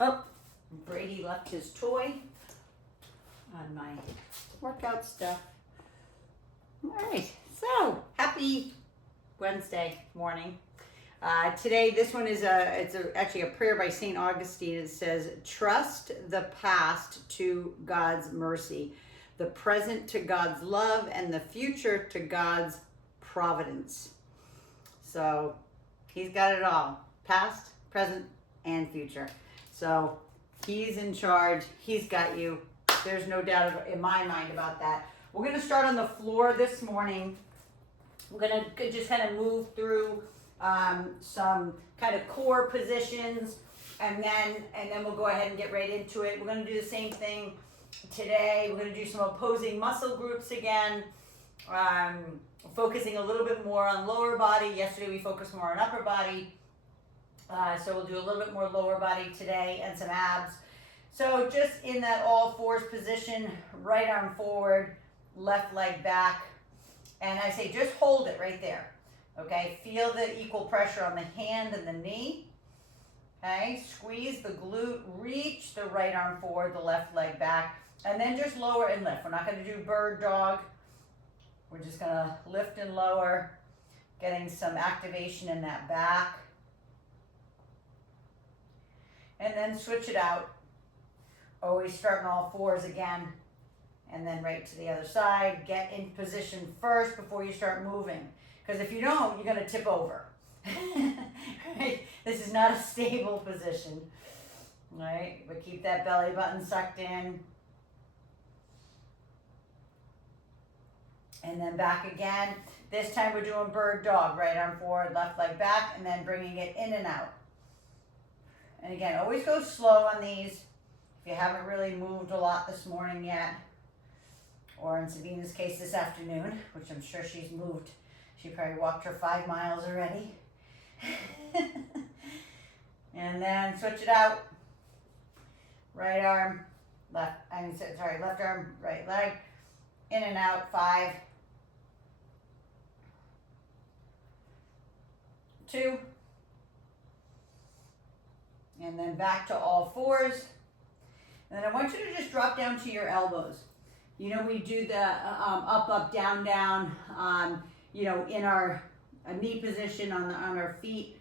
Oh, Brady left his toy on my workout stuff. All right, so happy Wednesday morning. Today, this one is actually a prayer by St. Augustine. It says, trust the past to God's mercy, the present to God's love, and the future to God's providence. So he's got it all, past, present, and future. So he's in charge. He's got you. There's no doubt in my mind about that. We're going to start on the floor this morning. We're going to just kind of move through some kind of core positions, and then we'll go ahead and get right into it. We're going to do the same thing today. We're going to do some opposing muscle groups again, focusing a little bit more on lower body. Yesterday we focused more on upper body, so we'll do a little bit more lower body today and some abs. So just in that all fours position, right arm forward, left leg back, and I say just hold it right there. Okay, feel the equal pressure on the hand and the knee. Okay, squeeze the glute, reach the right arm forward, the left leg back, and then just lower and lift. We're not going to do bird dog. We're just going to lift and lower, getting some activation in that back. And then switch it out. Always start in all fours again, and then right to the other side. Get in position first before you start moving. Because if you don't, you're going to tip over. Right? This is not a stable position. Right? But keep that belly button sucked in. And then back again. This time we're doing bird dog. Right arm forward, left leg back, and then bringing it in and out. And again, always go slow on these. If you haven't really moved a lot this morning yet, or in Sabina's case this afternoon, which I'm sure she's moved. She probably walked her 5 miles already. And then switch it out. Right arm, left arm, right leg. In and out, 5, 2. And then back to all fours. And then I want you to just drop down to your elbows. You know, we do the up, up, down, down, you know, in our knee position on our feet.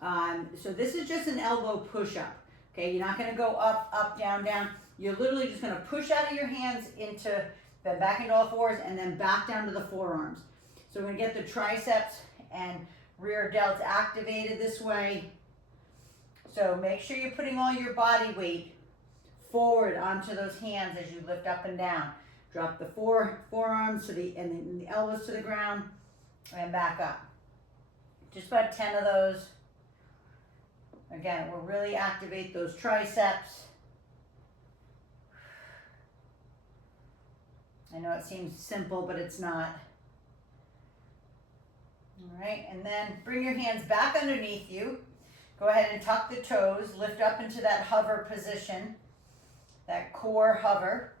So this is just an elbow push-up. Okay, you're not going to go up, up, down, down. You're literally just going to push out of your hands then back into all fours, and then back down to the forearms. So we're going to get the triceps and rear delts activated this way. So make sure you're putting all your body weight forward onto those hands as you lift up and down. Drop the forearms and then the elbows to the ground and back up. Just about 10 of those. Again, we'll really activate those triceps. I know it seems simple, but it's not. All right, and then bring your hands back underneath you. Go ahead and tuck the toes, lift up into that hover position, that core hover.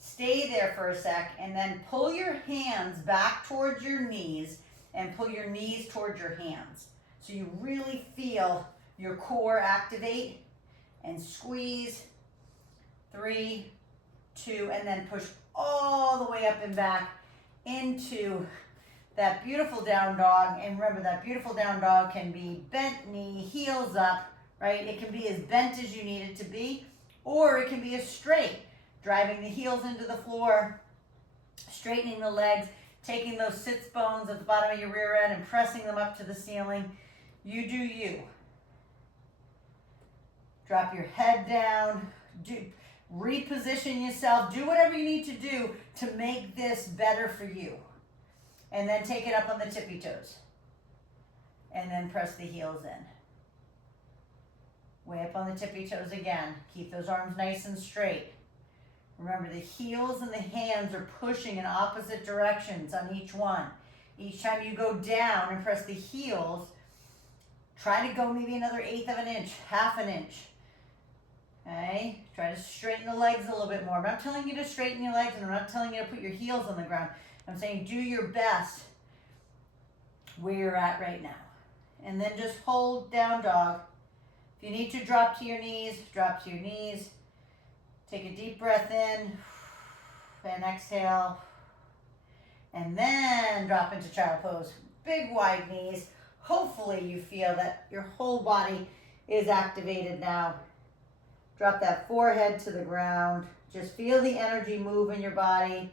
Stay there for a sec, and then pull your hands back towards your knees and pull your knees towards your hands. So you really feel your core activate, and squeeze. 3, 2, and then push all the way up and back into that beautiful down dog. And remember, that beautiful down dog can be bent knee, heels up, right? It can be as bent as you need it to be, or it can be as straight, driving the heels into the floor, straightening the legs, taking those sits bones at the bottom of your rear end and pressing them up to the ceiling. You do you. Drop your head down, reposition yourself, do whatever you need to do to make this better for you. And then take it up on the tippy toes. And then press the heels in. Way up on the tippy toes again. Keep those arms nice and straight. Remember, the heels and the hands are pushing in opposite directions on each one. Each time you go down and press the heels, try to go maybe another 1/8 of an inch, 1/2 an inch. Okay? Try to straighten the legs a little bit more. I'm not telling you to straighten your legs, and I'm not telling you to put your heels on the ground. I'm saying do your best where you're at right now. And then just hold down dog If you need to drop to your knees, drop to your knees. Take a deep breath in and exhale. And then drop into child pose. Big wide knees. Hopefully you feel that your whole body is activated now. Drop that forehead to the ground. Just feel the energy move in your body.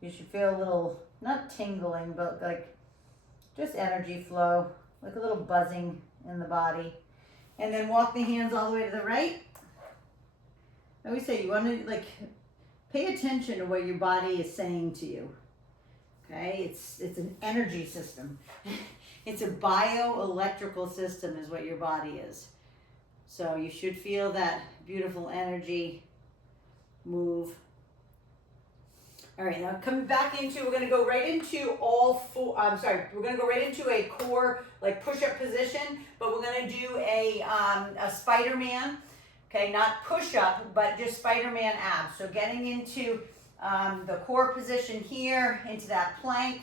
You should feel a little, not tingling, but like just energy flow, like a little buzzing in the body. And then walk the hands all the way to the right. I always say you want to like pay attention to what your body is saying to you. Okay, it's an energy system. It's a bioelectrical system is what your body is. So you should feel that beautiful energy move. All right, now coming back into, we're gonna go right into we're gonna go right into a core, like push-up position, but we're gonna do a Spiderman, okay, not push-up, but just Spiderman abs. So getting into the core position here, into that plank.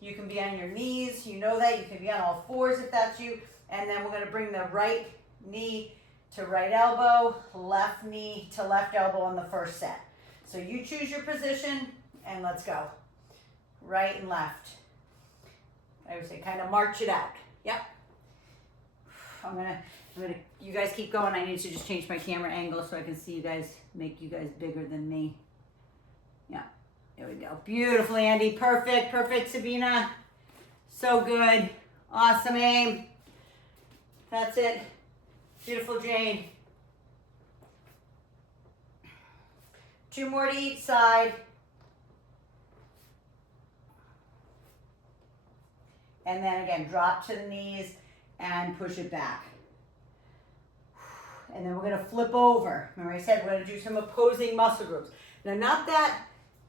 You can be on your knees, you know that. You can be on all fours if that's you. And then we're gonna bring the right knee to right elbow, left knee to left elbow on the first set. So you choose your position and let's go. Right and left. I would say kind of march it out. Yep. I'm gonna, you guys keep going. I need to just change my camera angle so I can see you guys, make you guys bigger than me. Yeah, there we go. Beautiful, Andy. Perfect, perfect, Sabina. So good. Awesome aim. That's it. Beautiful, Jane. 2 more to each side. And then again, drop to the knees and push it back. And then we're gonna flip over. Remember I said we're gonna do some opposing muscle groups. Now not that,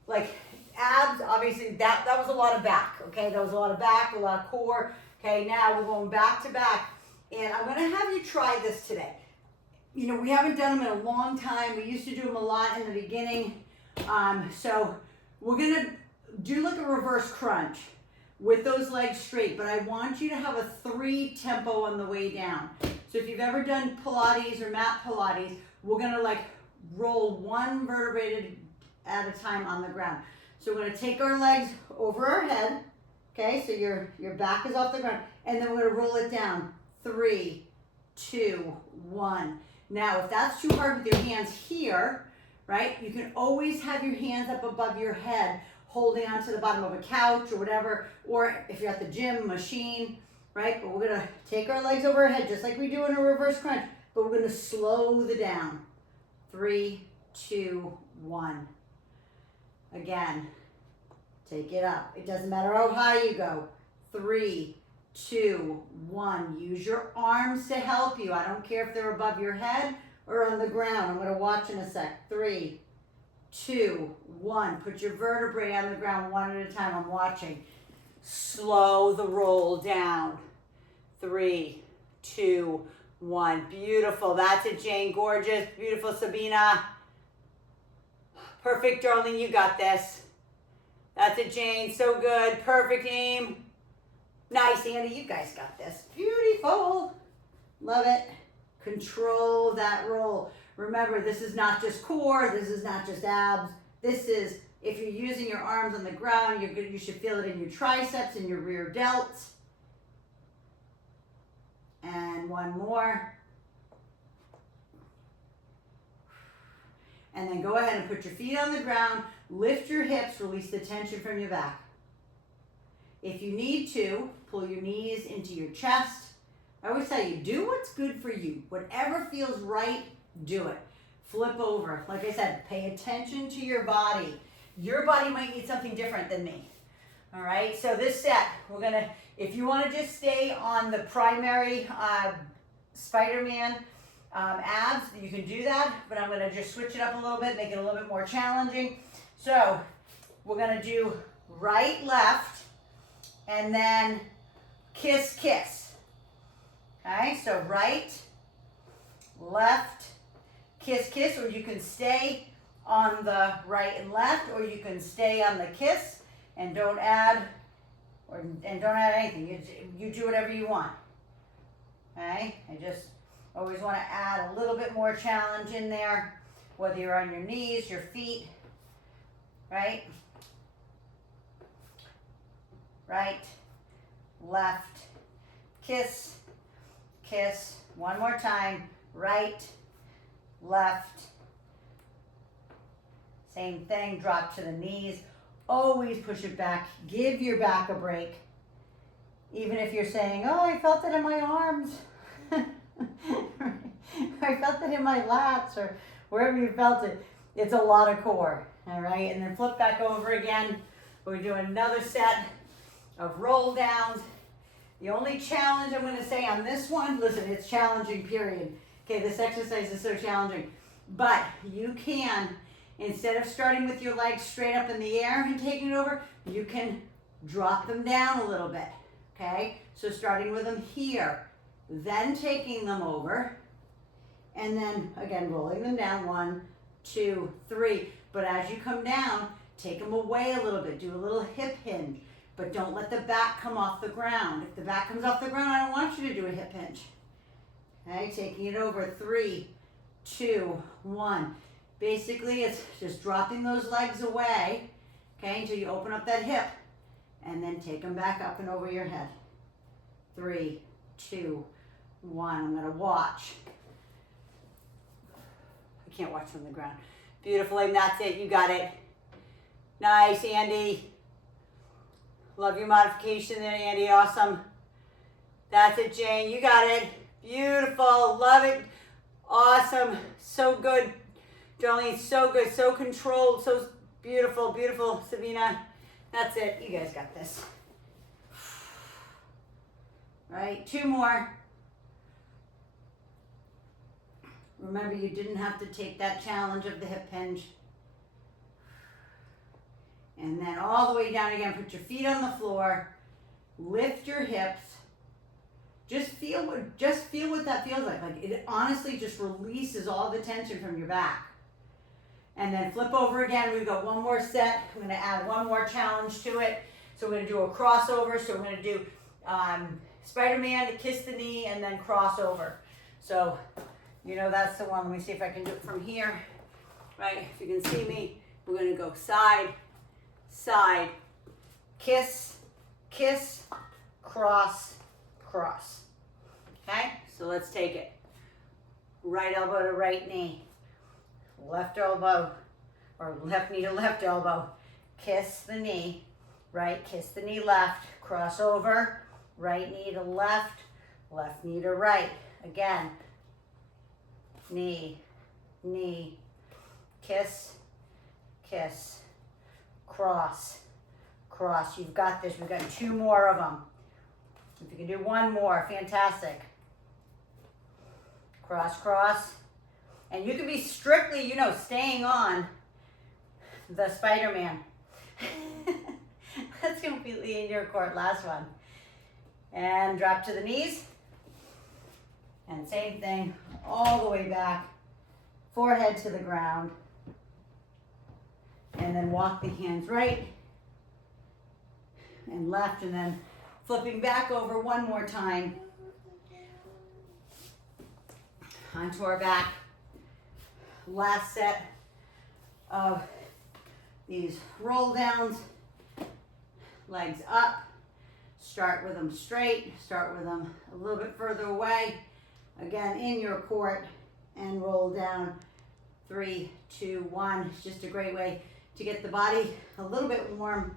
like abs, obviously that was a lot of back, okay? That was a lot of back, a lot of core. Okay, now we're going back to back. And I'm gonna have you try this today. You know, we haven't done them in a long time. We used to do them a lot in the beginning. So we're gonna do like a reverse crunch with those legs straight, but I want you to have a 3 tempo on the way down. So if you've ever done Pilates or mat Pilates, we're gonna like roll 1 vertebrae at a time on the ground. So we're gonna take our legs over our head, okay? So your back is off the ground, and then we're gonna roll it down. 3, 2, 1. Now, if that's too hard with your hands here, right, you can always have your hands up above your head, holding onto the bottom of a couch or whatever, or if you're at the gym, machine, right? But we're gonna take our legs over our head just like we do in a reverse crunch, but we're gonna slow the down. 3, 2, 1. Again, take it up. It doesn't matter how high you go. 3, 2, 1. Use your arms to help you. I don't care if they're above your head or on the ground. I'm going to watch in a sec. 3, 2, 1. Put your vertebrae on the ground one at a time. I'm watching. Slow the roll down. 3, 2, 1. Beautiful. That's it, Jane. Gorgeous. Beautiful, Sabina. Perfect, darling. You got this. That's it, Jane. So good. Perfect aim. Nice, Andy. You guys got this. Beautiful. Love it. Control that roll. Remember, this is not just core. This is not just abs. This is, if you're using your arms on the ground, you should feel it in your triceps and your rear delts. And 1 more. And then go ahead and put your feet on the ground. Lift your hips. Release the tension from your back. If you need to, pull your knees into your chest. I always tell you, do what's good for you. Whatever feels right, do it. Flip over. Like I said, pay attention to your body. Your body might need something different than me. All right, so this set, we're gonna, if you wanna just stay on the primary Spiderman abs, you can do that, but I'm gonna just switch it up a little bit, make it a little bit more challenging. So we're gonna do right, left, and then kiss, kiss. Okay, so right, left, kiss, kiss, or you can stay on the right and left, or you can stay on the kiss and don't add, and don't add anything. You do whatever you want. Okay, Always want to add a little bit more challenge in there, whether you're on your knees, your feet, right? Right, left, kiss, kiss. One more time, right, left. Same thing, drop to the knees. Always push it back. Give your back a break. Even if you're saying, oh, I felt it in my arms. I felt it in my lats, or wherever you felt it. It's a lot of core, all right? And then flip back over again. We're doing another set of roll downs. The only challenge I'm gonna say on this one, listen, it's challenging, period. Okay, this exercise is so challenging. But you can, instead of starting with your legs straight up in the air and taking it over, you can drop them down a little bit, okay? So starting with them here, then taking them over, and then again, rolling them down, 1, 2, 3. But as you come down, take them away a little bit, do a little hip hinge, but don't let the back come off the ground. If the back comes off the ground, I don't want you to do a hip hinge. Okay, taking it over, 3, 2, 1. Basically, it's just dropping those legs away, okay, until you open up that hip, and then take them back up and over your head. 3, 2, 1. I'm gonna watch. I can't watch from the ground. Beautiful, and that's it, you got it. Nice, Andy. Love your modification there, Andy, awesome. That's it, Jane, you got it. Beautiful, love it, awesome, so good. Jolene, so good, so controlled, so beautiful, beautiful, Sabina. That's it, you guys got this. Right, 2 more. Remember, you didn't have to take that challenge of the hip hinge. And then all the way down again, put your feet on the floor, lift your hips. Just feel what that feels like. Like it honestly just releases all the tension from your back. And then flip over again. We've got one more set. I'm gonna add one more challenge to it. So we're gonna do a crossover. So we're gonna do Spiderman to kiss the knee and then crossover. So, you know, that's the one. Let me see if I can do it from here. Right, if you can see me, we're gonna go side, side, kiss, kiss, cross, cross. Okay, so let's take it. Right elbow to right knee. Left elbow, or left knee to left elbow. Kiss the knee, right, kiss the knee left. Cross over, right knee to left, left knee to right. Again, knee, knee, kiss, kiss, cross, cross. You've got this. We've got 2 more of them. If you can do 1 more, fantastic. Cross, cross. And you can be strictly, you know, staying on the Spiderman. That's completely in your court. Last one. And drop to the knees. And same thing, all the way back. Forehead to the ground. And then walk the hands right and left, and then flipping back over 1 more time. Onto our back. Last set of these roll downs. Legs up. Start with them straight. Start with them a little bit further away. Again, in your court, and roll down. 3, 2, 1. It's just a great way to get the body a little bit warm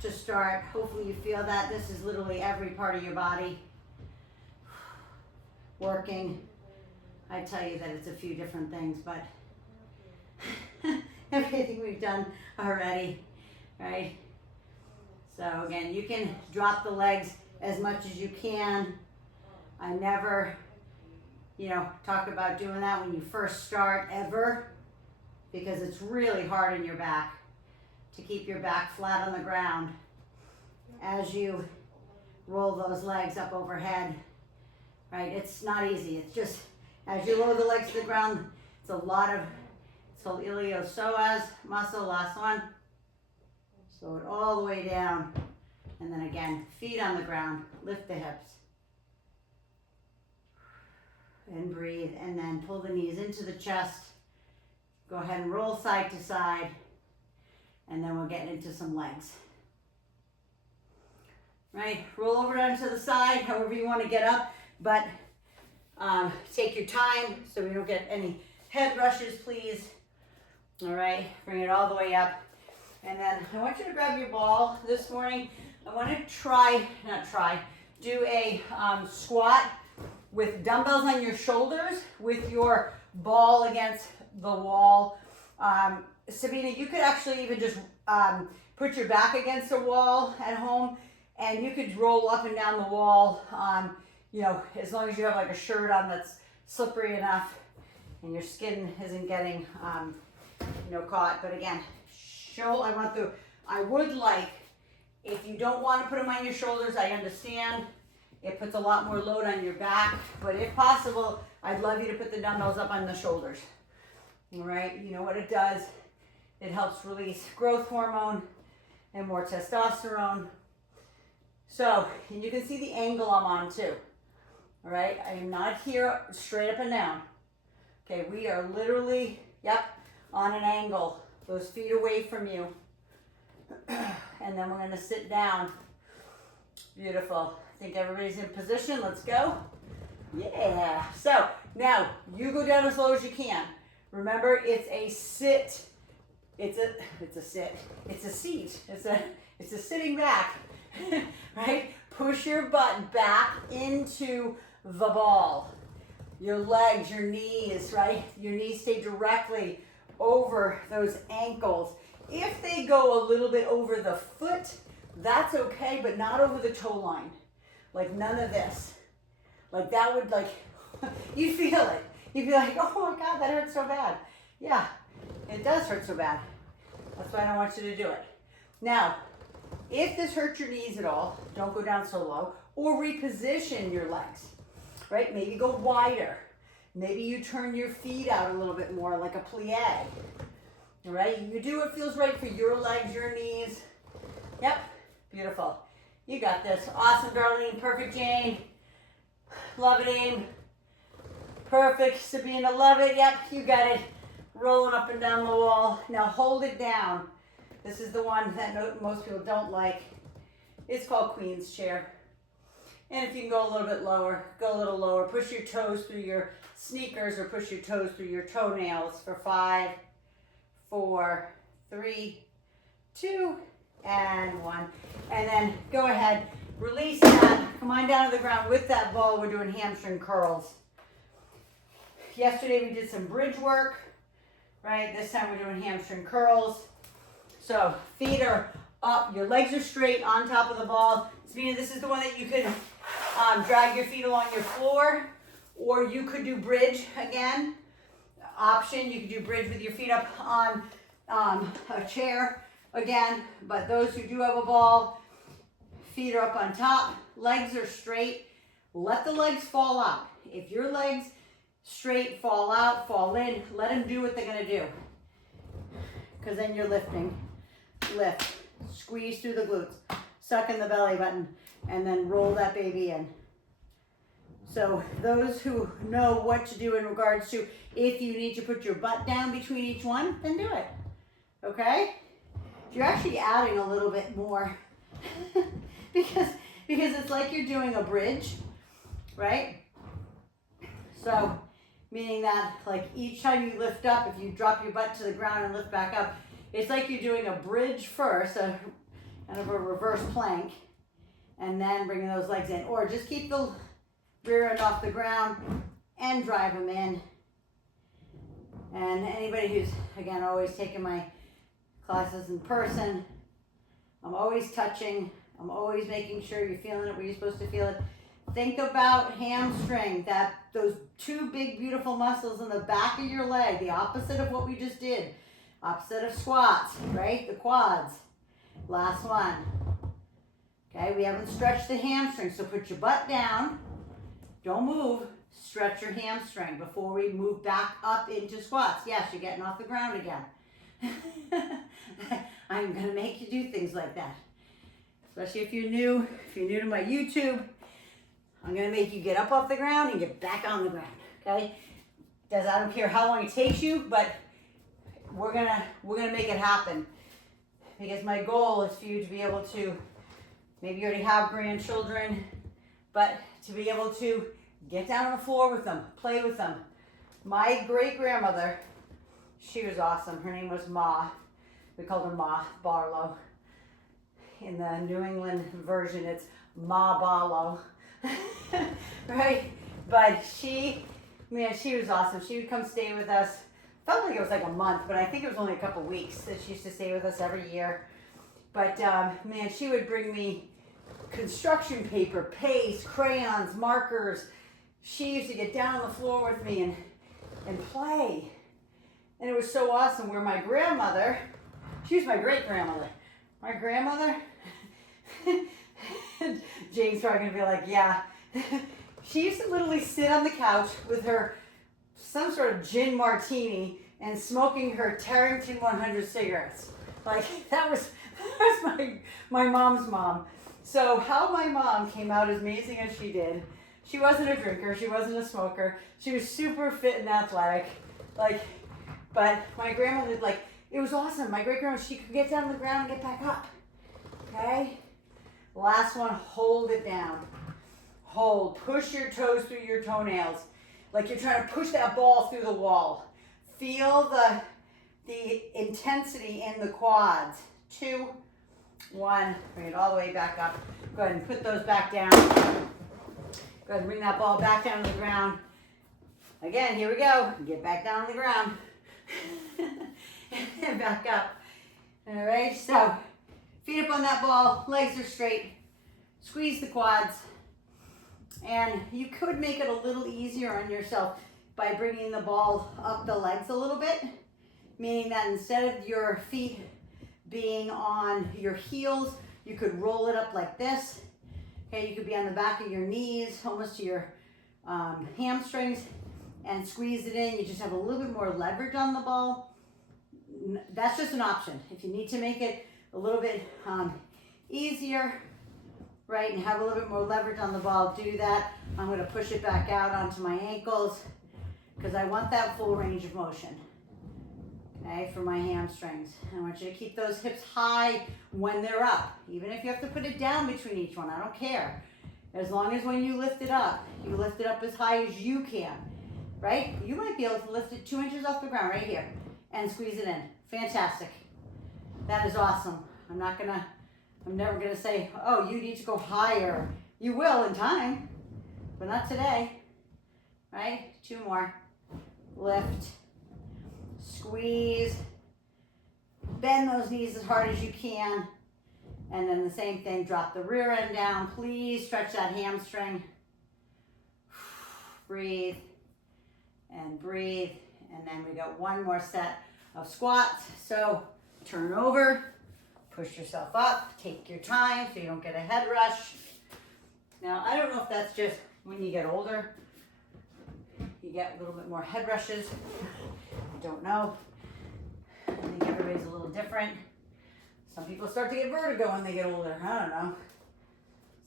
to start. Hopefully you feel that. This is literally every part of your body working. I tell you that it's a few different things, but everything we've done already, right? So again, you can drop the legs as much as you can. I never, you know, talk about doing that when you first start ever, because it's really hard in your back to keep your back flat on the ground as you roll those legs up overhead, right? It's not easy. It's just, as you lower the legs to the ground, it's a lot of, it's called iliopsoas muscle, last one. Slow it all the way down. And then again, feet on the ground, lift the hips. and breathe, and then pull the knees into the chest. Go ahead and roll side to side, and then we'll get into some legs. Right, roll over down to the side, however you want to get up, but take your time so we don't get any head rushes, please. All right, bring it all the way up. And then I want you to grab your ball this morning. I want to do a squat with dumbbells on your shoulders with your ball against the wall. Sabina, you could actually even just put your back against a wall at home, and you could roll up and down the wall, you know, as long as you have like a shirt on that's slippery enough and your skin isn't getting, you know, caught. But again, I would like, if you don't want to put them on your shoulders, I understand. It puts a lot more load on your back, but if possible, I'd love you to put the dumbbells up on the shoulders. All right, you know what it does? It helps release growth hormone and more testosterone. So, and you can see the angle I'm on too. All right, I am not here straight up and down. Okay, we are literally, yep, on an angle. Those feet away from you. And then we're gonna sit down. Beautiful. I think everybody's in position. Let's go. Yeah. So now you go down as low as you can. Remember, it's a sit. It's a sit. It's a seat. It's a sitting back. Right? Push your butt back into the ball. Your legs, your knees, right? Your knees stay directly over those ankles. If they go a little bit over the foot, that's okay, but not over the toe line. Like none of this. Like that would like, you feel it. You'd be like, oh my God, that hurts so bad. Yeah, it does hurt so bad. That's why I don't want you to do it. Now, if this hurts your knees at all, don't go down so low, or reposition your legs, right? Maybe go wider. Maybe you turn your feet out a little bit more like a plie. All right, you do what feels right for your legs, your knees. Yep, beautiful. You got this. Awesome, Darlene. Perfect, Jane. Love it, Aim. Perfect, Sabina. Love it. Yep, you got it. Rolling up and down the wall. Now hold it down. This is the one that most people don't like. It's called Queen's Chair. And if you can go a little bit lower, go a little lower. Push your toes through your sneakers or push your toes through your toenails for 5, 4, 3, 2, and 1. And then go ahead, release that. Come on down to the ground with that ball. We're doing hamstring curls. Yesterday we did some bridge work, right? This time we're doing hamstring curls. So feet are up, your legs are straight on top of the ball. Sabina, this is the one that you could drag your feet along your floor, or you could do bridge again. Option, you could do bridge with your feet up on a chair again, but those who do have a ball, feet are up on top, legs are straight. Let the legs fall out. If your legs straight fall out, fall in, let them do what they're gonna do. Because then you're lifting. Lift, squeeze through the glutes, suck in the belly button, and then roll that baby in. So those who know what to do in regards to if you need to put your butt down between each one, then do it. Okay? You're actually adding a little bit more because it's like you're doing a bridge, right? So meaning that like each time you lift up, if you drop your butt to the ground and lift back up, it's like you're doing a bridge first, kind of a reverse plank, and then bringing those legs in. Or just keep the rear end off the ground and drive them in. And anybody who's, again, always taking my classes in person, I'm always touching. I'm always making sure you're feeling it where you're supposed to feel it. Think about hamstring, those two big, beautiful muscles in the back of your leg, the opposite of what we just did. Opposite of squats, right? The quads. Last one. Okay, we haven't stretched the hamstring, so put your butt down. Don't move. Stretch your hamstring before we move back up into squats. Yes, you're getting off the ground again. I'm going to make you do things like that. Especially if you're new to my YouTube. I'm going to make you get up off the ground and get back on the ground. okay? I don't care how long it takes you, but we're gonna make it happen. Because my goal is for you to be able to, maybe you already have grandchildren, but to be able to get down on the floor with them, play with them. My great-grandmother, she was awesome. Her name was Ma. We called her Ma Barlow. In the New England version, it's Ma Barlow, right? But she was awesome. She would come stay with us. Felt like it was like a month, but I think it was only a couple weeks that she used to stay with us every year. But man, she would bring me construction paper, paste, crayons, markers. She used to get down on the floor with me and play. And it was so awesome. Where my grandmother, she was my great-grandmother. My grandmother, Jane's probably gonna be like, yeah. She used to literally sit on the couch with her some sort of gin martini and smoking her Tarrington 100 cigarettes. Like that was my mom's mom. So how my mom came out as amazing as she did, she wasn't a drinker, she wasn't a smoker, she was super fit and athletic. But my grandmother, it was awesome. My great-grandma, she could get down on the ground and get back up. Okay? Last one, hold it down. Hold. Push your toes through your toenails. Like you're trying to push that ball through the wall. Feel the intensity in the quads. 2, 1. Bring it all the way back up. Go ahead and put those back down. Go ahead and bring that ball back down to the ground. Again, here we go. Get back down on the ground. And back up. All right, so feet up on that ball, legs are straight. Squeeze the quads. And you could make it a little easier on yourself by bringing the ball up the legs a little bit, meaning that instead of your feet being on your heels, you could roll it up like this. Okay, you could be on the back of your knees, almost to your hamstrings, and squeeze it in. You just have a little bit more leverage on the ball. That's just an option. If you need to make it a little bit easier, right, and have a little bit more leverage on the ball, do that. I'm going to push it back out onto my ankles because I want that full range of motion, okay, for my hamstrings. I want you to keep those hips high when they're up, even if you have to put it down between each one. I don't care. As long as when you lift it up as high as you can, right? You might be able to lift it 2 inches off the ground right here and squeeze it in. Fantastic. That is awesome. I'm never gonna say, oh, you need to go higher. You will in time, but not today, right? 2 more. Lift, squeeze, bend those knees as hard as you can, and then the same thing, drop the rear end down. Please stretch that hamstring. Breathe, and then we got 1 more set of squats. So turn over, push yourself up, take your time so you don't get a head rush. Now, I don't know if that's just when you get older, you get a little bit more head rushes. I don't know. I think everybody's a little different. Some people start to get vertigo when they get older. I don't know.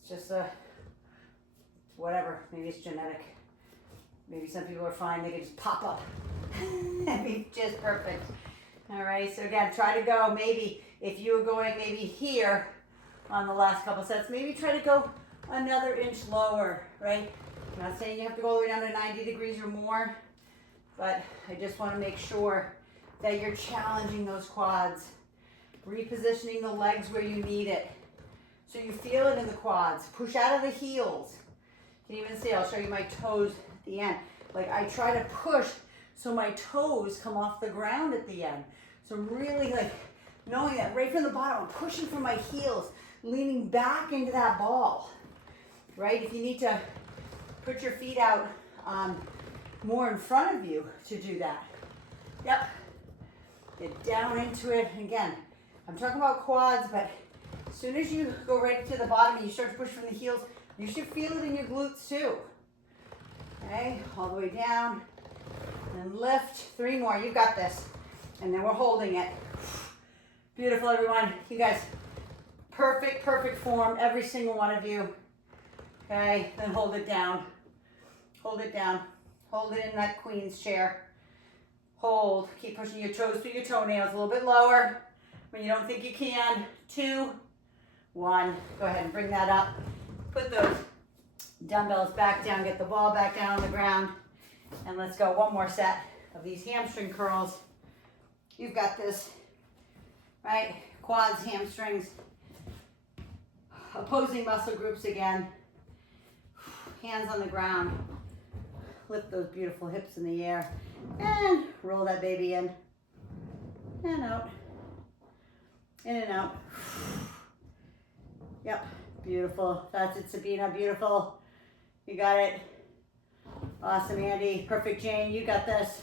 It's just whatever. Maybe it's genetic. Maybe some people are fine. They can just pop up and be just perfect. All right, so again, try to go maybe, if you were going maybe here on the last couple sets, maybe try to go another inch lower, right? I'm not saying you have to go all the way down to 90 degrees or more, but I just want to make sure that you're challenging those quads, repositioning the legs where you need it. So you feel it in the quads. Push out of the heels. You can even see, I'll show you my toes at the end. Like I try to push so my toes come off the ground at the end. So I'm really knowing that right from the bottom, I'm pushing from my heels, leaning back into that ball, right? If you need to put your feet out more in front of you to do that. Yep. Get down into it. Again, I'm talking about quads, but as soon as you go right to the bottom and you start to push from the heels, you should feel it in your glutes too. Okay, all the way down and lift. 3 more, you got this. And then we're holding it. Beautiful, everyone. You guys, perfect form, every single one of you. Okay, then hold it down. Hold it down. Hold it in that queen's chair. Hold. Keep pushing your toes through your toenails a little bit lower when you don't think you can. 2, 1. Go ahead and bring that up. Put those dumbbells back down. Get the ball back down on the ground. And let's go. One more set of these hamstring curls. You've got this, right? Quads, hamstrings. Opposing muscle groups again. Hands on the ground. Lift those beautiful hips in the air. And roll that baby in. And out. In and out. Yep. Beautiful. That's it, Sabina. Beautiful. You got it. Awesome, Andy. Perfect, Jane. You got this.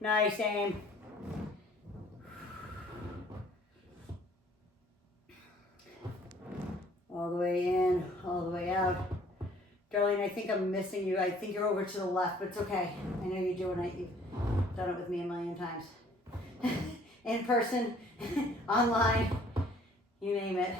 Nice, aim. All the way in, all the way out. Darlene, I think I'm missing you. I think you're over to the left, but it's okay. I know you're doing it. You've done it with me a million times. In person, online, you name it.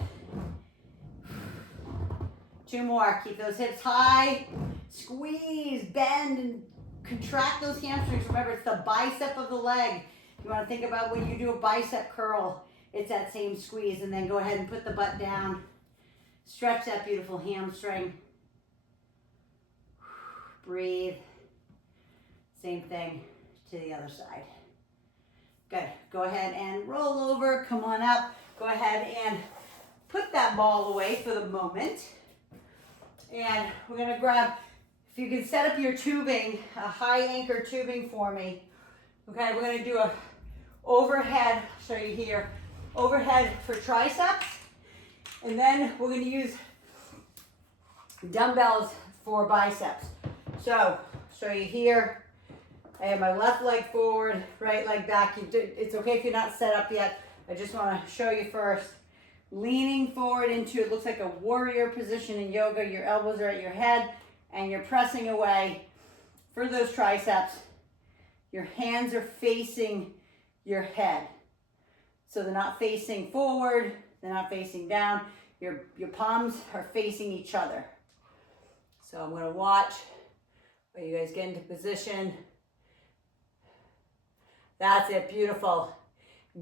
2 more. Keep those hips high. Squeeze, bend, and contract those hamstrings. Remember, it's the bicep of the leg. You want to think about when you do a bicep curl, it's that same squeeze. And then go ahead and put the butt down. Stretch that beautiful hamstring. Breathe. Same thing to the other side. Good. Go ahead and roll over. Come on up. Go ahead and put that ball away for the moment. And we're going to grab, if you can set up your tubing, a high anchor tubing for me. Okay, we're going to do a overhead, I'll show you here, overhead for triceps. And then we're going to use dumbbells for biceps. So, show you here. I have my left leg forward, right leg back. It's okay if you're not set up yet. I just want to show you first. Leaning forward into, it looks like a warrior position in yoga. Your elbows are at your head and you're pressing away for those triceps. Your hands are facing your head. So they're not facing forward. They're not facing down. Your palms are facing each other. So I'm going to watch while you guys get into position. That's it. Beautiful.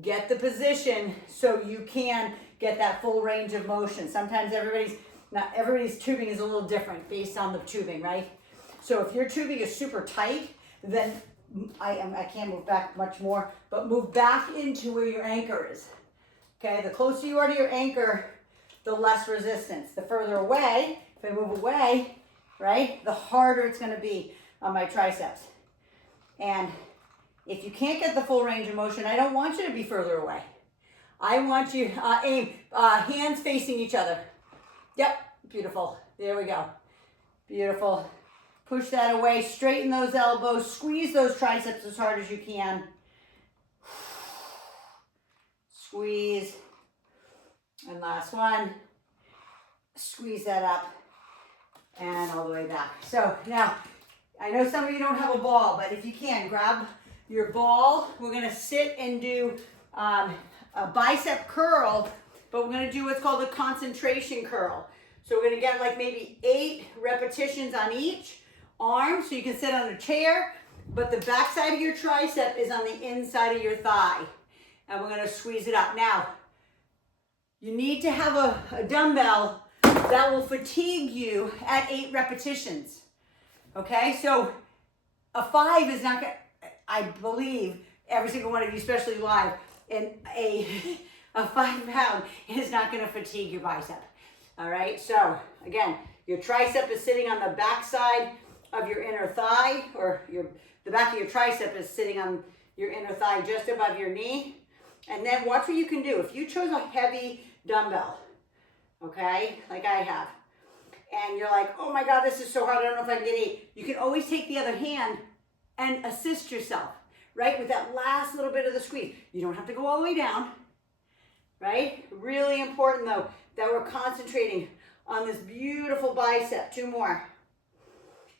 Get the position so you can get that full range of motion. Sometimes everybody's tubing is a little different based on the tubing, right? So if your tubing is super tight, then I can't move back much more, but move back into where your anchor is. Okay, the closer you are to your anchor, the less resistance. The further away, if I move away, right, the harder it's going to be on my triceps. And if you can't get the full range of motion, I don't want you to be further away. I want you aim hands facing each other. Yep, beautiful. There we go. Beautiful. Push that away. Straighten those elbows. Squeeze those triceps as hard as you can. Squeeze. And last one. Squeeze that up. And all the way back. So now, I know some of you don't have a ball, but if you can, grab your ball. We're going to sit and do a bicep curl, but we're going to do what's called a concentration curl. So we're going to get like maybe 8 repetitions on each arm, so you can sit on a chair, but the back side of your tricep is on the inside of your thigh. And we're going to squeeze it up. Now, you need to have a dumbbell that will fatigue you at 8 repetitions. Okay, so a 5 is not going to, I believe, every single one of you, especially live, and a 5 pound is not going to fatigue your bicep. All right, so again, your tricep is sitting on the back side of your inner thigh, or the back of your tricep is sitting on your inner thigh just above your knee. And then watch what you can do. If you chose a heavy dumbbell, okay, like I have, and you're like, oh my God, this is so hard, I don't know if I can get 8. You can always take the other hand and assist yourself, right, with that last little bit of the squeeze. You don't have to go all the way down, right? Really important though that we're concentrating on this beautiful bicep. 2 more.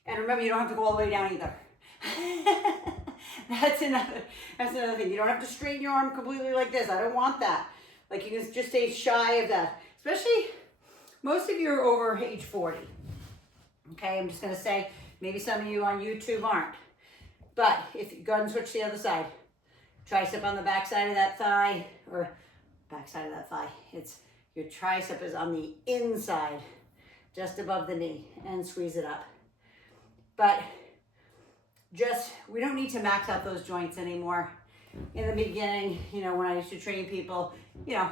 And remember, you don't have to go all the way down either. That's another thing. You don't have to straighten your arm completely like this. I don't want that. Like, you can just stay shy of that. Especially, most of you are over age 40. Okay, I'm just gonna say, maybe some of you on YouTube aren't. But if you go ahead and switch to the other side. Tricep on the back side of that thigh, or back side of that thigh. It's your tricep is on the inside, just above the knee, and squeeze it up. But we don't need to max out those joints anymore. In the beginning, you know, when I used to train people, you know,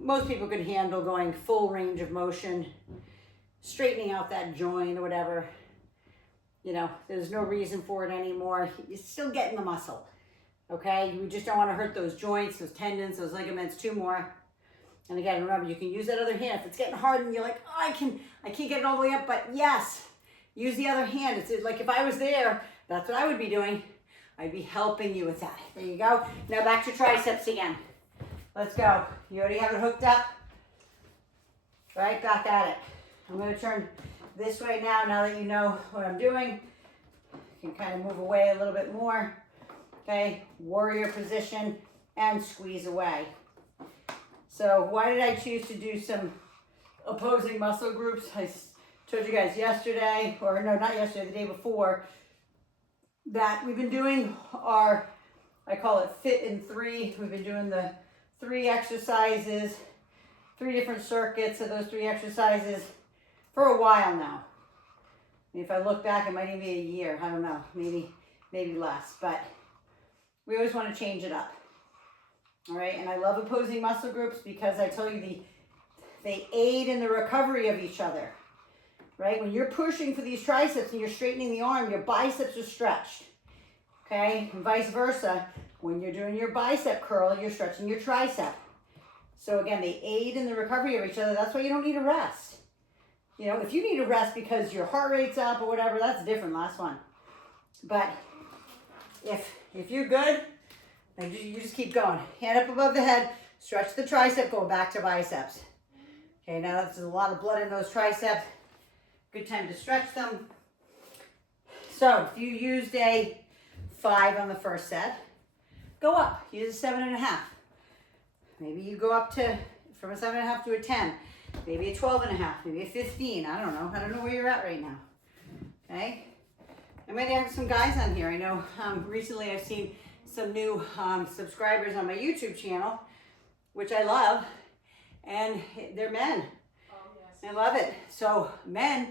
most people could handle going full range of motion, straightening out that joint or whatever. You know, there's no reason for it anymore. You're still getting the muscle, okay? You just don't want to hurt those joints, those tendons, those ligaments too more. And again, remember, you can use that other hand. If it's getting hard and you're like, oh, I can't get it all the way up, but yes, use the other hand. It's like if I was there, that's what I would be doing. I'd be helping you with that. There you go. Now back to triceps again. Let's go. You already have it hooked up. Right, back at it. I'm going to turn this way now that you know what I'm doing. You can kind of move away a little bit more. Okay, warrior position and squeeze away. So why did I choose to do some opposing muscle groups? I told you guys yesterday, or no, not yesterday, the day before, that we've been doing our, I call it fit in 3. We've been doing the 3 exercises, 3 different circuits of those 3 exercises for a while now. If I look back, it might even be a year. I don't know, maybe less, but we always want to change it up. All right, and I love opposing muscle groups because I tell you they aid in the recovery of each other. Right, when you're pushing for these triceps and you're straightening the arm, your biceps are stretched. Okay, and vice versa. When you're doing your bicep curl, you're stretching your tricep. So again, they aid in the recovery of each other. That's why you don't need a rest. You know, if you need a rest because your heart rate's up or whatever, that's different, last one. But if you're good, you just keep going. Hand up above the head, stretch the tricep, go back to biceps. Okay, now there's a lot of blood in those triceps. Good time to stretch them. So if you used a 5 on the first set, go up, use a 7.5. Maybe you go up from a 7.5 to a 10. Maybe a 12.5, maybe a 15. I don't know where you're at right now. Okay. I might have some guys on here. I know recently I've seen some new subscribers on my YouTube channel, which I love, and they're men. Oh, yes. I love it. So men,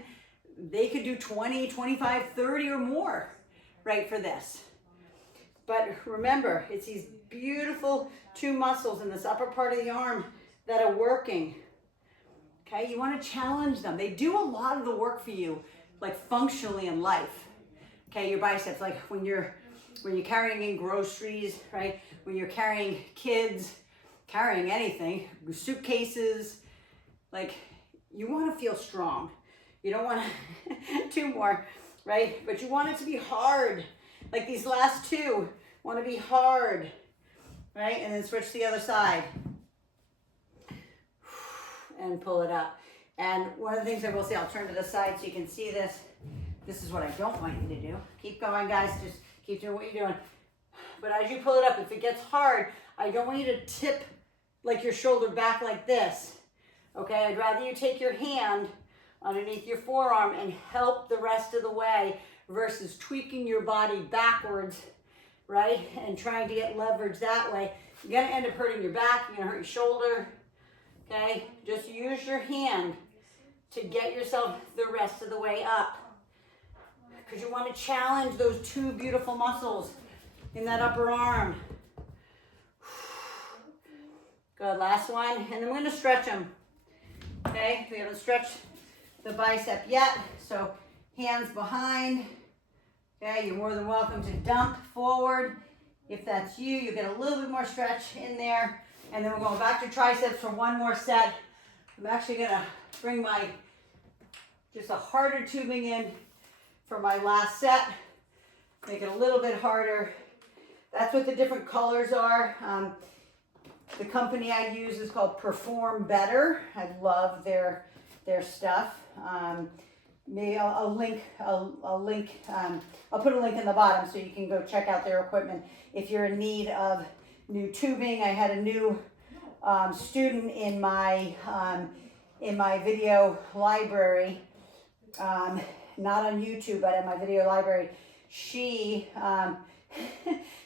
they could do 20, 25, 30 or more, right, for this. But remember, it's these beautiful 2 muscles in this upper part of the arm that are working. Okay, you want to challenge them. They do a lot of the work for you, like functionally in life. Okay, your biceps, like when you're carrying in groceries, right? When you're carrying kids, carrying anything, suitcases, like you want to feel strong. You don't want to 2 more, right? But you want it to be hard. Like these last 2 want to be hard, right? And then switch to the other side. And pull it up. And one of the things I will say, I'll turn to the side so you can see this. This is what I don't want you to do. Keep going, guys. Just keep doing what you're doing. But as you pull it up, if it gets hard, I don't want you to tip like your shoulder back like this. Okay, I'd rather you take your hand underneath your forearm and help the rest of the way versus tweaking your body backwards, right? And trying to get leverage that way. You're gonna end up hurting your back, you're gonna hurt your shoulder. Okay, just use your hand to get yourself the rest of the way up. Because you want to challenge those 2 beautiful muscles in that upper arm. Good, last one. And then we're going to stretch them. Okay, we haven't stretched the bicep yet. So hands behind. Okay, you're more than welcome to dump forward. If that's you, you get a little bit more stretch in there. And then we're going back to triceps for 1 more set. I'm actually going to bring just a harder tubing in for my last set. Make it a little bit harder. That's what the different colors are. The company I use is called Perform Better. I love their stuff. Maybe I'll put a link in the bottom so you can go check out their equipment if you're in need of new tubing. I had a new student in my video library not on YouTube, but in my video library. She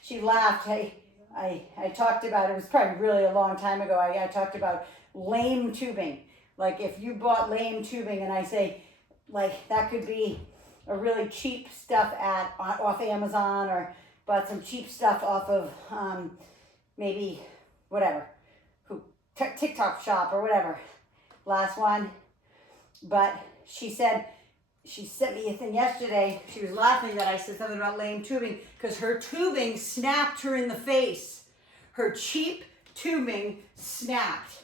she laughed. I talked about, it was probably really a long time ago, I talked about lame tubing. Like if you bought lame tubing, and I say, like that could be a really cheap stuff off Amazon, or bought some cheap stuff off of maybe whatever, TikTok shop or whatever. Last one. But she said, she sent me a thing yesterday. She was laughing that I said something about lame tubing because her tubing snapped her in the face. Her cheap tubing snapped.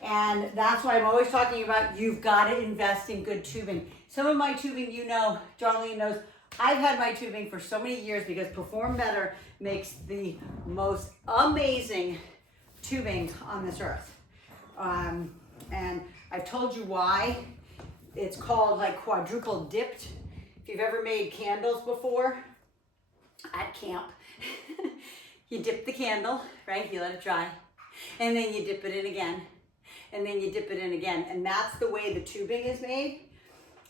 And that's why I'm always talking about, you've got to invest in good tubing. Some of my tubing, you know, Darlene knows, I've had my tubing for so many years because Perform Better makes the most amazing tubing on this earth. And I've told you why. It's called like quadruple dipped. If you've ever made candles before at camp, you dip the candle, right? You let it dry, and then you dip it in again, and then you dip it in again. And that's the way the tubing is made.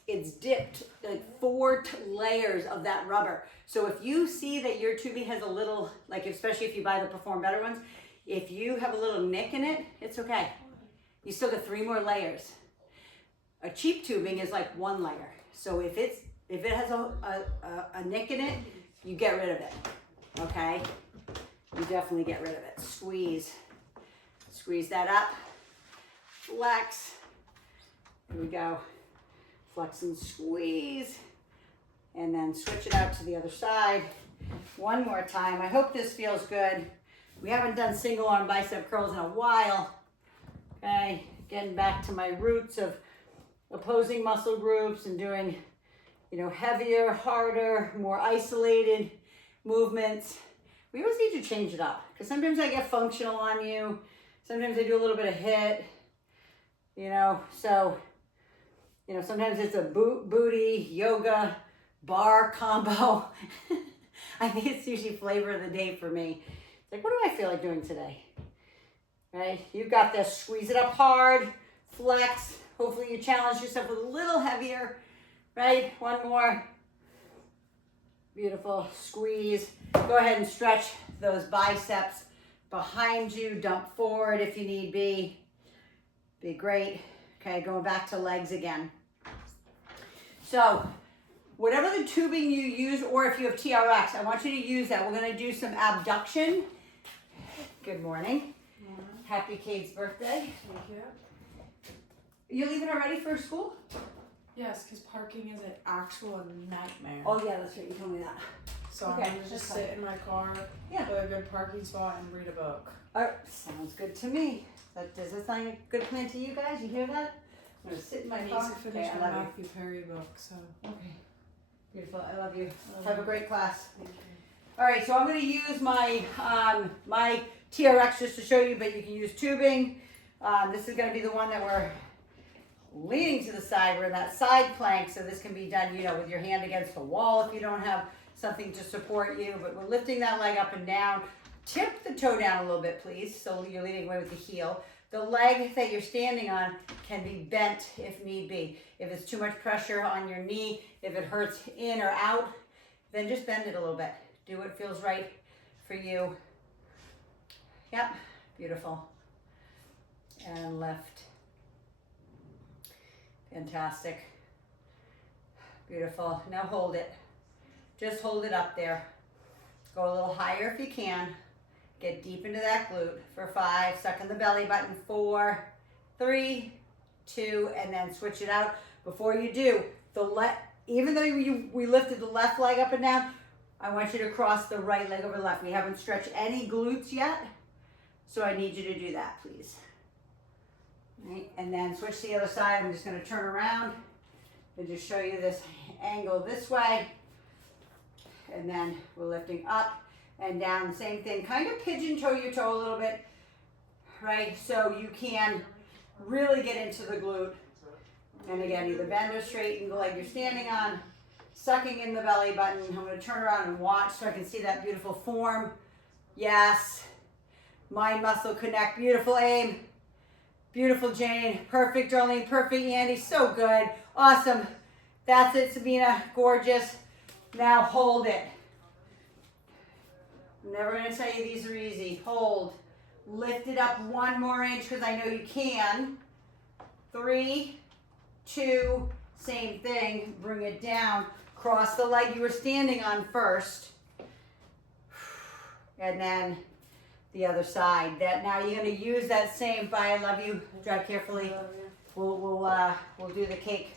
It's dipped like 4 layers of that rubber. So if you see that your tubing has a little, like especially if you buy the Perform Better ones, if you have a little nick in it, it's okay. You still got 3 more layers. A cheap tubing is like 1 layer. So if it has a nick in it, you get rid of it, okay? You definitely get rid of it. Squeeze that up, flex, here we go. Flex and squeeze, and then switch it out to the other side. One more time. I hope this feels good. We haven't done single arm bicep curls in a while, okay? Getting back to my roots of opposing muscle groups and doing, you know, heavier, harder, more isolated movements. We always need to change it up because sometimes I get functional on you. Sometimes I do a little bit of HIIT, you know, so, you know, sometimes it's a booty, yoga, bar combo. I think it's usually flavor of the day for me. It's like, what do I feel like doing today? Right? You've got this. Squeeze it up hard, flex. Hopefully you challenge yourself with a little heavier, right? One more. Beautiful. Squeeze. Go ahead and stretch those biceps behind you. Dump forward if you need be. Be great. Okay, going back to legs again. So, whatever the tubing you use, or if you have TRX, I want you to use that. We're going to do some abduction. Good morning. Happy Kate's birthday. Thank you. You leaving already for school? Yes, because parking is an actual nightmare. Oh yeah, that's right. You told me that. So Okay, I'm going to just that's sit in my car, Yeah. with a good parking spot, and read a book. Sounds good to me. Does that sound like a good plan to you guys? You hear that? I'm going to sit in my I need car. to finish Okay, I my love you. Matthew Perry book, so Okay. Beautiful. I love you. love Have you. a great class. thank you. All right, so I'm going to use my my TRX just to show you, but you can use tubing. This is going to be the one that we're leaning to the side. We're in that side plank, so this can be done, you know, with your hand against the wall if you don't have something to support you. But we're lifting that leg up and down. Tip the toe down a little bit, please, so you're leaning away with the heel. The leg that you're standing on can be bent if need be. If it's too much pressure on your knee, if it hurts in or out, then just bend it a little bit. Do what feels right for you. Yep, beautiful. And lift. Fantastic. Beautiful. Now hold it. Just hold it up there. Go a little higher if you can. Get deep into that glute for 5. Suck in the belly button. 4, 3, 2, and then switch it out. Before you do, even though we lifted the left leg up and down, I want you to cross the right leg over the left. We haven't stretched any glutes yet, so I need you to do that, please. Right, and then switch to the other side. I'm just going to turn around and just show you this angle this way. And then we're lifting up and down. Same thing. Kind of pigeon toe your toe a little bit, right? So you can really get into the glute. And again, either bend or straighten the leg you're standing on. Sucking in the belly button. I'm going to turn around and watch so I can see that beautiful form. Yes. Mind muscle connect. Beautiful aim. Beautiful Jane. Perfect Darlene. Perfect Andy. So good. Awesome. That's it, Sabina. Gorgeous. Now hold it. I'm never going to tell you these are easy. Hold. Lift it up 1 more inch because I know you can. 3, 2, same thing. Bring it down. Cross the leg you were standing on first. And then the other side. That now you're going to use that same. Bye, I love you. Drive carefully. We'll do the cake.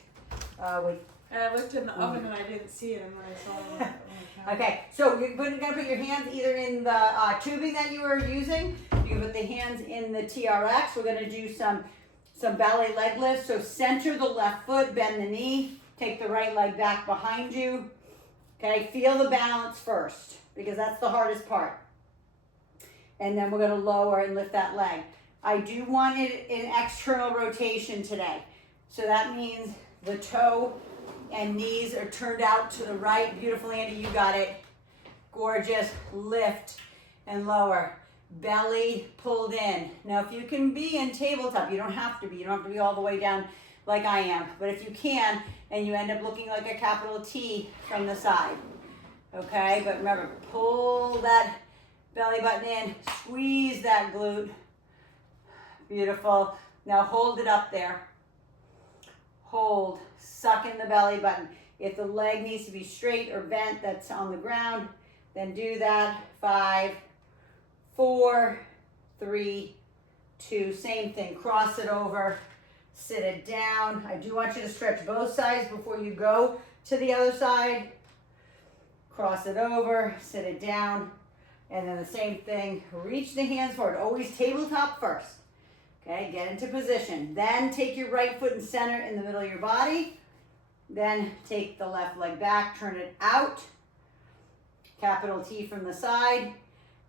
With. And I looked in the oven and I didn't see it, and then I saw it. Okay, so you're going to put your hands either in the tubing that you were using. You can put the hands in the TRX. We're going to do some ballet leg lifts. So center the left foot, bend the knee, take the right leg back behind you. Okay, feel the balance first because that's the hardest part. And then we're going to lower and lift that leg. I do want it in external rotation today. So that means the toe and knees are turned out to the right. Beautiful, Andy, you got it. Gorgeous. Lift and lower. Belly pulled in. Now, if you can be in tabletop, you don't have to be. You don't have to be all the way down like I am. But if you can, and you end up looking like a capital T from the side. Okay, but remember, pull that belly button in. Squeeze that glute. Beautiful. Now hold it up there. Hold. Suck in the belly button. If the leg needs to be straight or bent, that's on the ground, then do that. 5, 4, 3, 2, same thing. Cross it over, sit it down. I do want you to stretch both sides before you go to the other side. Cross it over, sit it down, and then the same thing. Reach the hands forward. Always tabletop first. Okay, get into position. Then take your right foot and center in the middle of your body. Then take the left leg back, turn it out. Capital T from the side,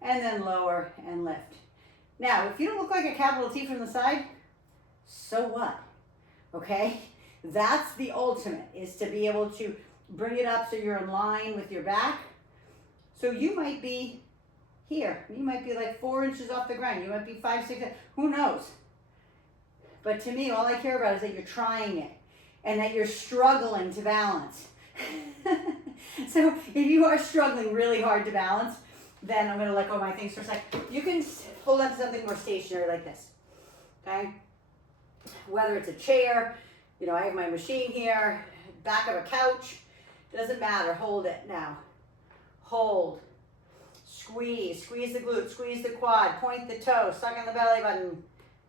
and then lower and lift. Now, if you don't look like a capital T from the side, so what? Okay? That's the ultimate, is to be able to bring it up so you're in line with your back. So you might be here. You might be like 4 inches off the ground. You might be 5, 6, who knows? But to me, all I care about is that you're trying it and that you're struggling to balance. So if you are struggling really hard to balance, then I'm going to let go of my things for a second. You can hold on to something more stationary like this, okay? Whether it's a chair, you know, I have my machine here, back of a couch, doesn't matter. Hold it now. Hold. Squeeze. Squeeze the glute. Squeeze the quad. Point the toe. Suck on the belly button.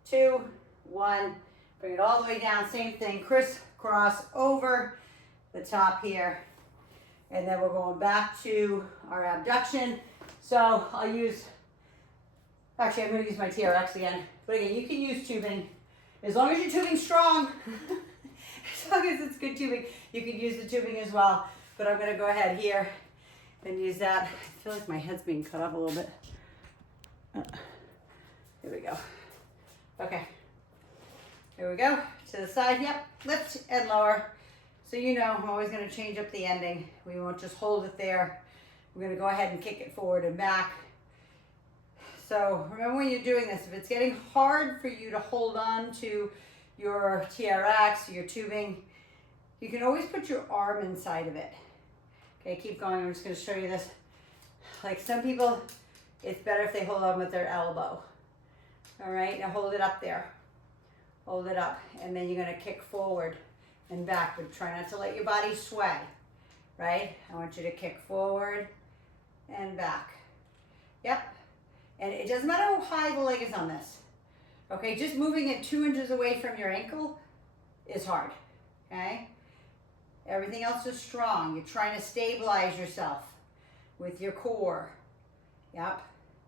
2, 1. Bring it all the way down. Same thing. Crisscross over the top here. And then we're going back to our abduction. So I'll use, actually I'm going to use my TRX again. But again, you can use tubing. As long as your tubing's strong, as long as it's good tubing, you can use the tubing as well. But I'm going to go ahead here and use that. I feel like my head's being cut off a little bit. Here we go. Okay. Here we go. To the side. Yep. Lift and lower. So you know, I'm always going to change up the ending. We won't just hold it there. We're going to go ahead and kick it forward and back. So remember when you're doing this, if it's getting hard for you to hold on to your TRX, your tubing, you can always put your arm inside of it. Okay, keep going. I'm just going to show you this. Like some people, it's better if they hold on with their elbow. All right, now hold it up there. Hold it up, and then you're going to kick forward and back, but try not to let your body sway, right? I want you to kick forward and back. Yep. And it doesn't matter how high the leg is on this. Okay, just moving it 2 inches away from your ankle is hard, okay? Everything else is strong. You're trying to stabilize yourself with your core. Yep,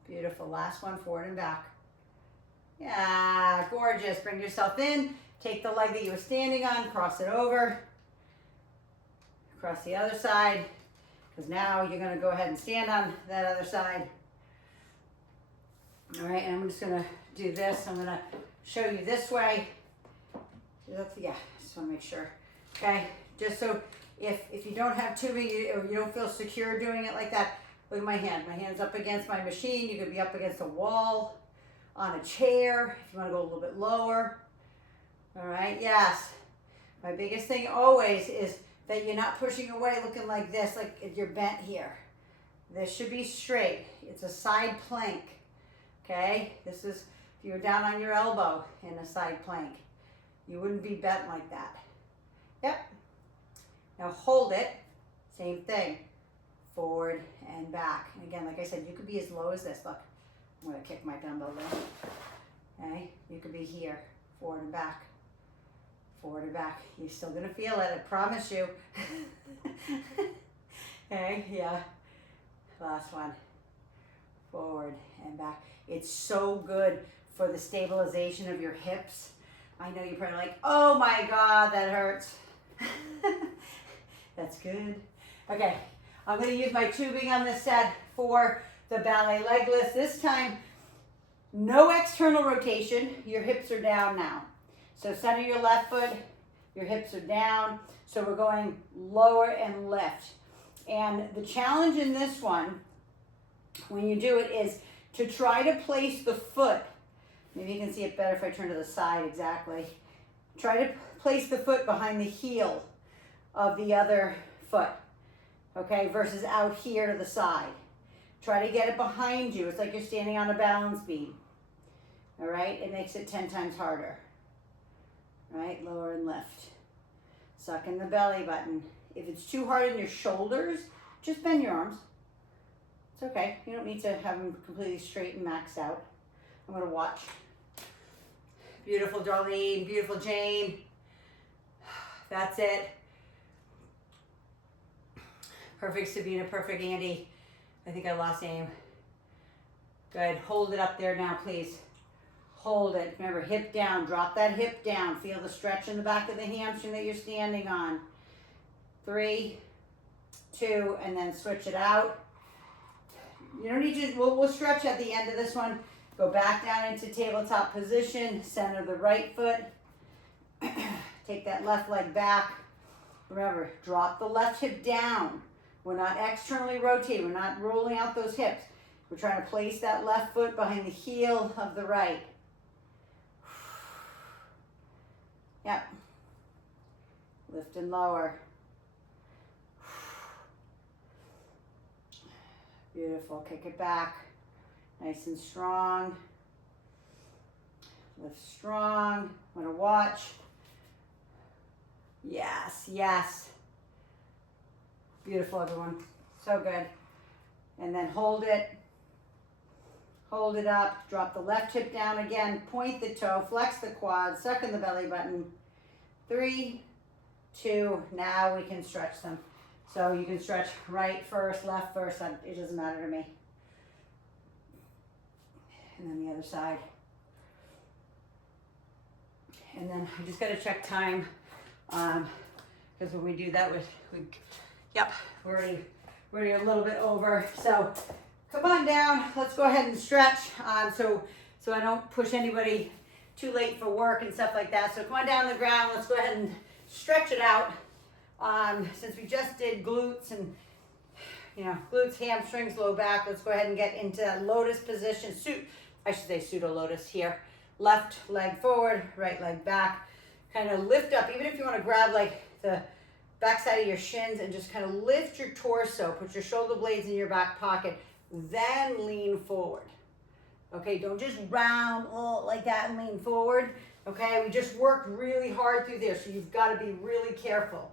beautiful. Last one, forward and back. Yeah, gorgeous. Bring yourself in. Take the leg that you were standing on, cross it over. Cross the other side, because now you're going to go ahead and stand on that other side. All right, and I'm just going to do this. I'm going to show you this way. Yeah, just want to make sure. Okay, just so if you don't have tubing or you don't feel secure doing it like that, look at my hand. My hand's up against my machine. You could be up against a wall, on a chair, if you want to go a little bit lower. All right, yes. My biggest thing always is that you're not pushing away looking like this, like if you're bent here. This should be straight. It's a side plank, okay? This is, if you were down on your elbow in a side plank, you wouldn't be bent like that. Yep. Now hold it, same thing, forward and back. And again, like I said, you could be as low as this. Look, I'm gonna kick my dumbbell in. Okay, you could be here, forward and back, forward and back. You're still gonna feel it, I promise you. Okay, yeah. Last one, forward and back. It's so good for the stabilization of your hips. I know you're probably like, oh my God, that hurts. That's good. Okay, I'm gonna use my tubing on this set for the ballet leg lift. This time, no external rotation. Your hips are down now. So center your left foot, your hips are down. So we're going lower and lift. And the challenge in this one, when you do it, is to try to place the foot. Maybe you can see it better if I turn to the side, exactly. Try to place the foot behind the heel of the other foot, okay, versus out here to the side. Try to get it behind you. It's like you're standing on a balance beam, all right? It makes it 10 times harder, right? Lower and lift. Suck in the belly button. If it's too hard in your shoulders, just bend your arms. It's okay. You don't need to have them completely straight and maxed out. I'm gonna watch. Beautiful Darlene, beautiful Jane. That's it. Perfect Sabina, perfect Andy. I think I lost aim. Good, hold it up there now, please. Hold it. Remember, hip down, drop that hip down. Feel the stretch in the back of the hamstring that you're standing on. 3, 2, and then switch it out. You don't need to, we'll stretch at the end of this one. Go back down into tabletop position, center the right foot. Take that left leg back. Remember, drop the left hip down. We're not externally rotating. We're not rolling out those hips. We're trying to place that left foot behind the heel of the right. Yep. Lift and lower. Beautiful. Kick it back. Nice and strong. Lift strong. Want to watch. Yes, yes. Beautiful, everyone. So good. And then hold it. Hold it up. Drop the left hip down again. Point the toe. Flex the quad. Suck in the belly button. 3, 2. Now we can stretch them. So you can stretch right first, left first. It doesn't matter to me. And then the other side. And then I just got to check time. Because when we do that, yep, we're already a little bit over. So come on down. Let's go ahead and stretch. So I don't push anybody too late for work and stuff like that. So come on down to the ground. Let's go ahead and stretch it out. Since we just did glutes and, glutes, hamstrings, low back, let's go ahead and get into lotus position. I should say pseudo lotus here. Left leg forward, right leg back. Kind of lift up, even if you want to grab like the backside of your shins and just kind of lift your torso. Put your shoulder blades in your back pocket. Then lean forward. Okay, don't just round like that and lean forward. Okay, we just worked really hard through there, so you've got to be really careful.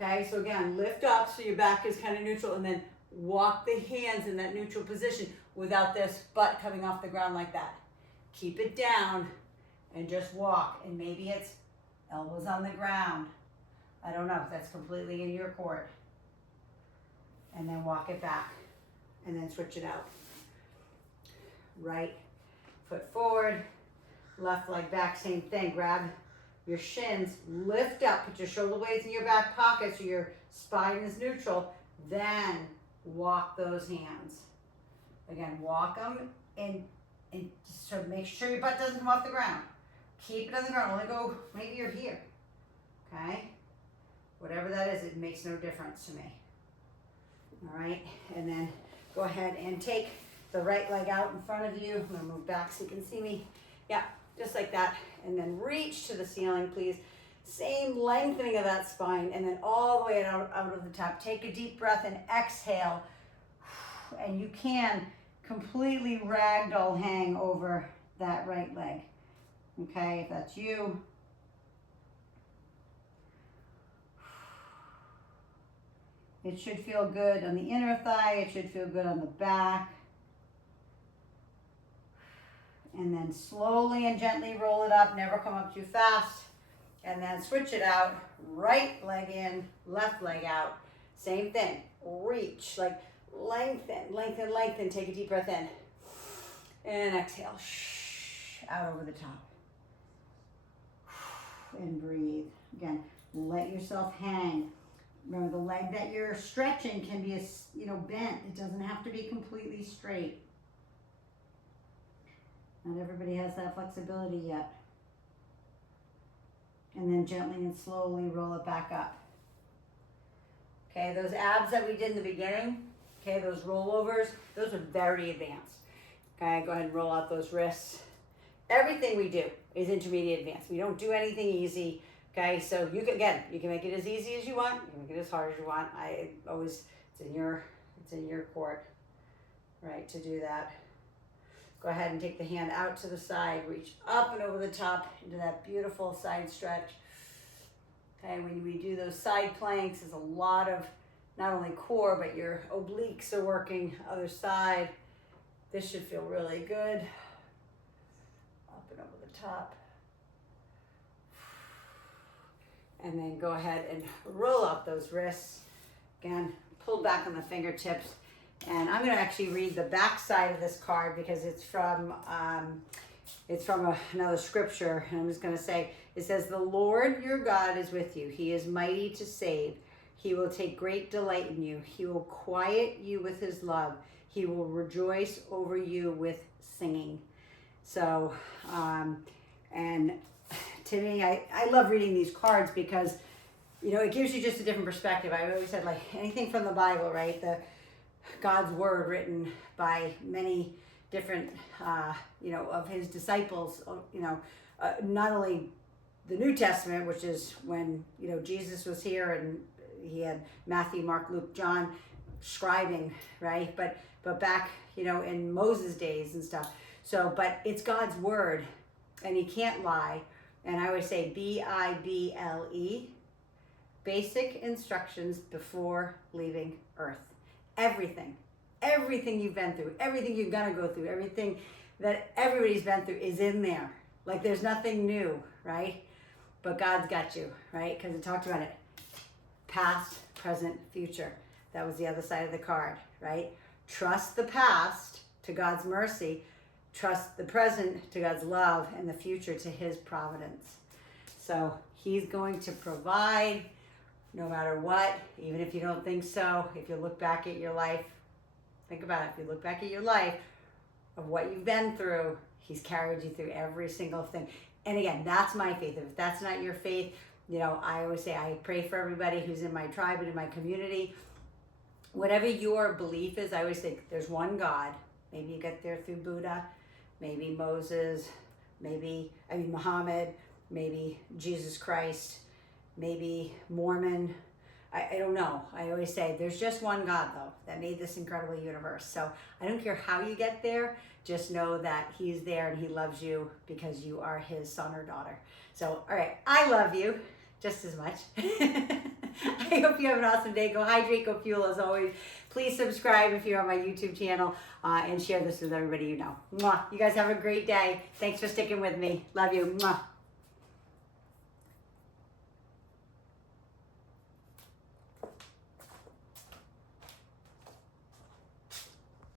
Okay, so again, lift up so your back is kind of neutral, and then walk the hands in that neutral position without this butt coming off the ground like that. Keep it down and just walk, and maybe it's elbows on the ground. I don't know, that's completely in your court. And then walk it back, and then switch it out. Right foot forward, left leg back, same thing. Grab your shins, lift up, put your shoulder blades in your back pocket so your spine is neutral, then walk those hands. Again, walk them and so make sure your butt doesn't come off the ground. Keep it on the ground, only go, maybe you're here, okay? Whatever that is, it makes no difference to me. All right, and then go ahead and take the right leg out in front of you. I'm gonna move back so you can see me. Yeah, just like that. And then reach to the ceiling, please. Same lengthening of that spine, and then all the way out of the top. Take a deep breath and exhale. And you can completely ragdoll hang over that right leg. Okay, if that's you. It should feel good on the inner thigh. It should feel good on the back. And then slowly and gently roll it up. Never come up too fast. And then switch it out. Right leg in, left leg out. Same thing. Reach, like lengthen, lengthen, lengthen. Take a deep breath in. And exhale. Out over the top. And breathe. Again, let yourself hang. Remember, the leg that you're stretching can be, bent. It doesn't have to be completely straight. Not everybody has that flexibility yet. And then gently and slowly roll it back up. Okay, those abs that we did in the beginning, okay, those rollovers, those are very advanced. Okay, go ahead and roll out those wrists. Everything we do is intermediate advanced. We don't do anything easy. Okay, so you can make it as easy as you want. You can make it as hard as you want. It's in your court, right, to do that. Go ahead and take the hand out to the side, reach up and over the top into that beautiful side stretch. Okay, when we do those side planks, there's a lot of not only core, but your obliques are working. Other side. This should feel really good. Up and over the top. And then go ahead and roll up those wrists. Again, pull back on the fingertips. And I'm going to actually read the back side of this card because it's from another scripture. And I'm just going to say, it says, "The Lord your God is with you. He is mighty to save. He will take great delight in you. He will quiet you with his love. He will rejoice over you with singing." So, and to me, I love reading these cards because, it gives you just a different perspective. I always said, like, anything from the Bible, right? God's word written by many different, of his disciples, not only the New Testament, which is when, Jesus was here and he had Matthew, Mark, Luke, John scribing, right? But back, in Moses' days and stuff. So, but it's God's word and he can't lie. And I always say Bible, basic instructions before leaving earth. Everything you've been through, everything you're gonna go through, everything that everybody's been through is in there. Like there's nothing new, right? But God's got you, right? Because it talked about it. Past, present, future. That was the other side of the card, right? Trust the past to God's mercy. Trust the present to God's love and the future to his providence. So he's going to provide no matter what, even if you don't think so. If you look back at your life, think about it. If you look back at your life of what you've been through, he's carried you through every single thing. And again, that's my faith. If that's not your faith, I always say I pray for everybody who's in my tribe and in my community. Whatever your belief is, I always think there's one God. Maybe you get there through Buddha, maybe Moses, Muhammad, maybe Jesus Christ, maybe Mormon. I don't know. I always say there's just one God, though, that made this incredible universe. So I don't care how you get there. Just know that he's there and he loves you because you are his son or daughter. So, all right, I love you just as much. I hope you have an awesome day. Go hydrate, go fuel as always. Please subscribe if you're on my YouTube channel and share this with everybody you know. Mwah. You guys have a great day. Thanks for sticking with me. Love you. Mwah.